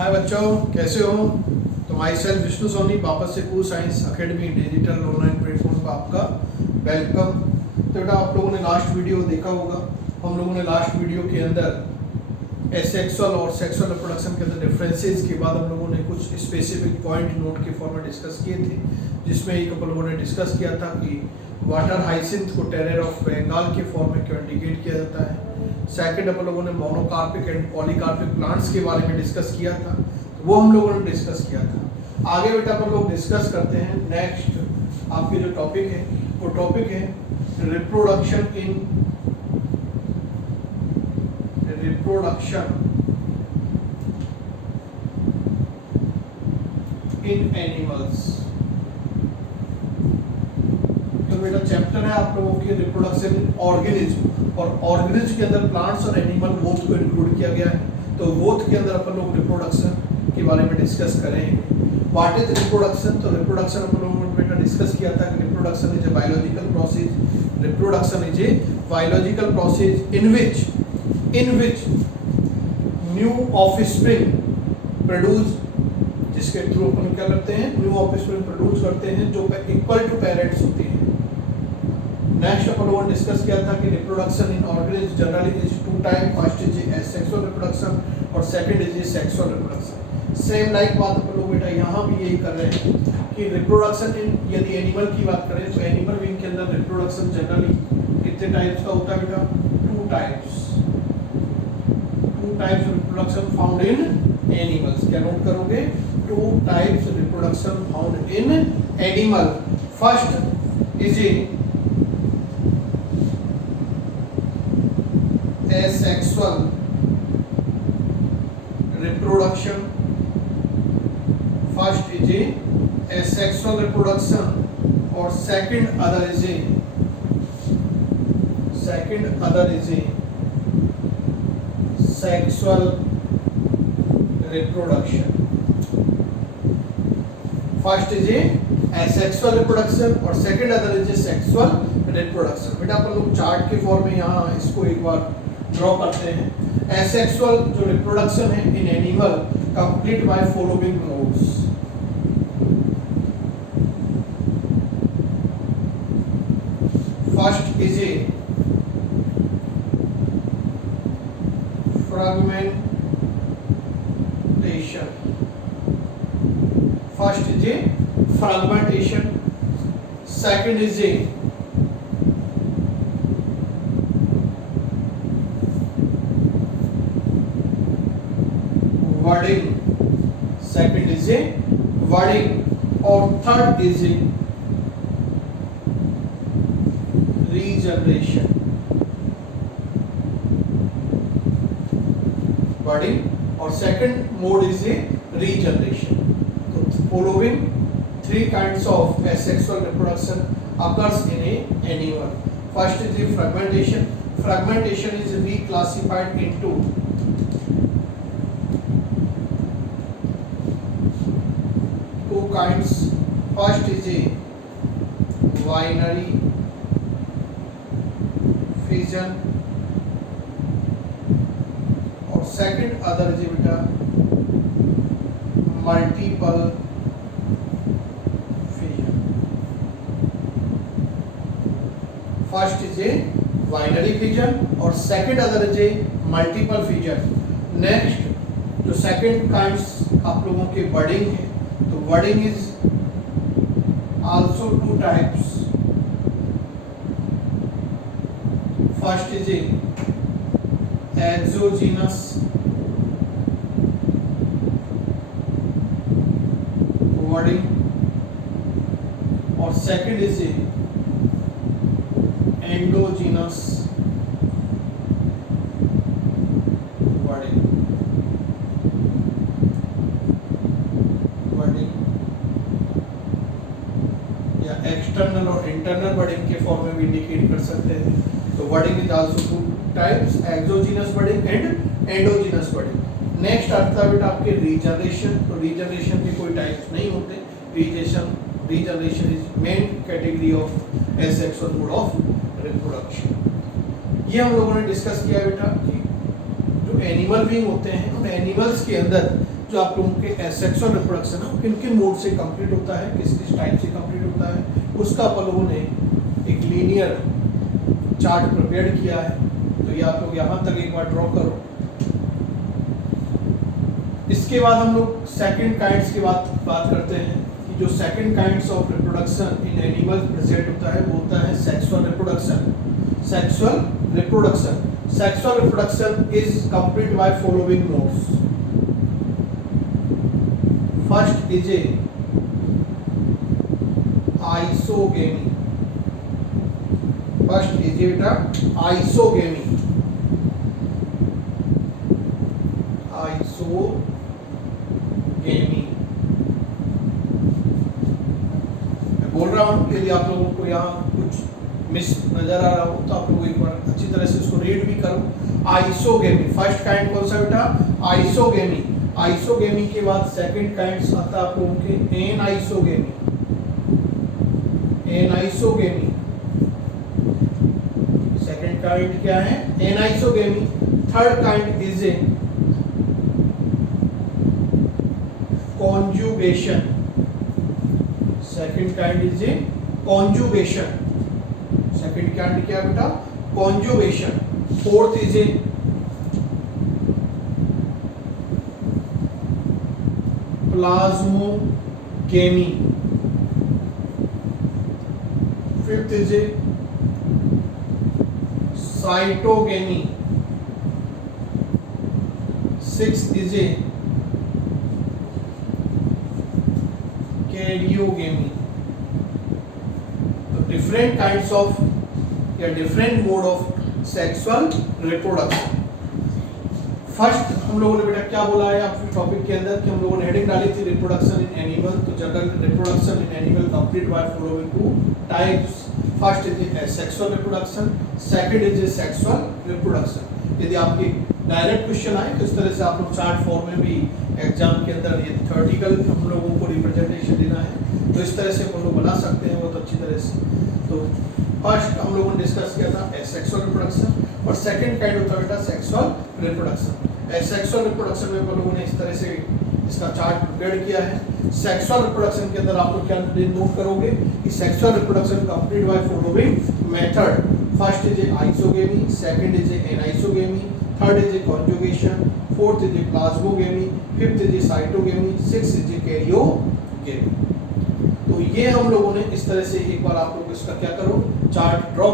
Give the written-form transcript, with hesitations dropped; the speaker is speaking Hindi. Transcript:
हाय बच्चों, कैसे हो? तो माई सेल्फ विष्णु सोनी वापस से कू science academy digital online platform पर आपका वेलकम। तो बेटा आप लोगों ने लास्ट वीडियो देखा होगा। हम लोगों ने लास्ट वीडियो के अंदर एसेक्सुअल और सेक्सुअल रिप्रोडक्शन के अंदर डिफरेंसेस के बाद हम लोगों ने कुछ स्पेसिफिक पॉइंट नोट के फॉर्म में डिस्कस किए थे, जिसमें एक हम लोगों ने डिस्कस किया था कि वाटर हाइसिंथ को टेरर ऑफ बंगाल के फॉर्म में क्यों इंडिकेट किया जाता है। सेकंड हम लोगों ने मोनोकार्पिक एंड पॉलीकार्पिक प्लांट्स के बारे में डिस्कस किया था, वो हम लोगों ने डिस्कस किया था। आगे बेटा हम लोग डिस्कस करते हैं नेक्स्ट आपके जो टॉपिक है, वो टॉपिक है रिप्रोडक्शन इन एनिमल्स। तो बेटा चैप्टर है आप लोगों के रिप्रोडक्शन इन ऑर्गेनिज्म, और ऑर्गेनिज्म के अंदर प्लांट्स और एनिमल बोथ को इंक्लूड किया गया है। तो बोथ के अंदर अपन लोग रिप्रोडक्शन के बारे में डिस्कस करेंगे। What is reproduction? तो रिप्रोडक्शन अपन लोगों ने बेटा डिस्कस किया था कि reproduction is a biological process. Reproduction is a biological process in which new offspring produce, जिसके थ्रू अपन क्या करते हैं, न्यू ऑफस्प्रिंग प्रोड्यूस करते हैं जो इक्वल टू पेरेंट्स होती है। नेक्स्ट अपन लोगों ने डिस्कस किया था कि reproduction in organism generally is two type, first is asexual reproduction और second is sexual reproduction. Same like बात अपन लोग बेटा यहाँ भी यही कर रहे हैं कि रिप्रोडक्शन इन, यदि एनिमल की बात करें तो एनिमल विंग के अंदर रिप्रोडक्शन जनरली कितने टाइप्स का होता है बेटा? Two types reproduction found in animals. क्या नोट करोगे? Two types reproduction found in animal. First is asexual reproduction. First is a asexual reproduction or second other is a sexual reproduction. First is a asexual reproduction और second other is a sexual reproduction. बेटा अपन लोग चार्ट के फॉर्म में यहाँ इसको एक बार ड्रॉ करते हैं। एसेक्सुअल जो रिप्रोडक्शन है in animal complete by following modes. First is A fragmentation. Second is A wording. और थर्ड इज रीजनरेशन। वर्डिंग और सेकंड मोड इज रीजनरेशन। तो following three kinds of asexual reproduction occurs in a animal. First is the fragmentation. Fragmentation is reclassified into two kinds. First is a binary fission और second other is beta multiple fission. First is a binary fission और second other is a multiple fission. Next जो second kinds आप लोगों के budding है, तो budding is also two types. First is a exogenous budding और second is a endogenous budding. या एक्सटर्नल और इंटरनल बडिंग के फॉर्म में भी इंडिकेट कर सकते हैं। तो budding is also two types, exogenous budding and endogenous budding. Next आता है बेटा आपके रीजनरेशन। तो रीजनरेशन के कोई टाइप्स नहीं होते। Regeneration is main category of asexual mode of reproduction. ये हम लोगों ने डिस्कस किया बेटा कि जो एनिमल बीइंग होते हैं, उन एनिमल्स के अंदर जो आप लोगों के सेक्सुअल रिप्रोडक्शन है किन किन मोड से कंप्लीट होता है, किस किस टाइप से कंप्लीट होता है, उसका अपन लोगों ने एक लीनियर चार्ट प्रिपेयर किया है। तो ये आप लोग यहाँ तक एक बार ड्रॉ करो। इसके बाद हम लोग सेकंड काइंड्स की बात करते हैं कि जो second kinds of reproduction in animals present होता है वो होता है sexual reproduction. Sexual reproduction is complete by following modes. First is a isogamy. First is बेटा आइसोगेमी। मैं बोल रहा हूं, यदि आप लोगों को यहाँ कुछ मिस नजर आ रहा हो तो आप लोग एक बार अच्छी तरह से इसको रीड भी करो। आइसोगेमी फर्स्ट काइंड कौन सा बेटा? आइसोगेमी। आइसोगेमी के बाद सेकंड काइंड आता है आप लोगों के एनाइसोगेमी। एनाइसोगेमी सेकंड काइंड क्या है? Anisogamy. Third kind is a conjugation. Second kind is a conjugation. Second kind क्या बेटा? Conjugation. Fourth is a plasmogamy. Fifth is a cytogamy. Sixth is a karyogamy. तो डिफरेंट काइंड्स ऑफ या different mode of sexual reproduction. First हम लोगों ने बेटा क्या बोला है अपने टॉपिक के अंदर कि हम लोगों ने हेडिंग डाली थी रिप्रोडक्शन इन एनिमल। तो general reproduction in animal complete by following two types. First is sexual reproduction, second is sexual reproduction. यदि आपके डायरेक्ट क्वेश्चन आए तो इस तरह से आप लोग चार्ट फॉर्म में भी एग्जाम के अंदर ये थ्योरेटिकल हम लोगों को रिप्रेजेंटेशन देना है तो इस तरह से हम लोग बना सकते हैं बहुत अच्छी तरह से। तो फर्स्ट हम लोगों ने डिस्कस किया था सेक्सुअल रिप्रोडक्शन और सेकंड काइंड होता है बेटा सेक्सुअल रिप्रोडक्शन। सेक्सुअल रिप्रोडक्शन में हम लोगों ने इस तरह से इसका चार्ट प्रिपेयर किया है। सेक्सुअल रिप्रोडक्शन के अंदर आप लोग क्या नोट करोगे कि sexual reproduction complete by following method. First is a isogamy, second is a anisogamy, third is a conjugation, fourth is a plasmogamy, fifth is a cytogamy, sixth is a karyogamy. तो ये हम लोगों ने इस तरह से एक बार आप लोग इसका क्या करो चार्ट ड्रॉ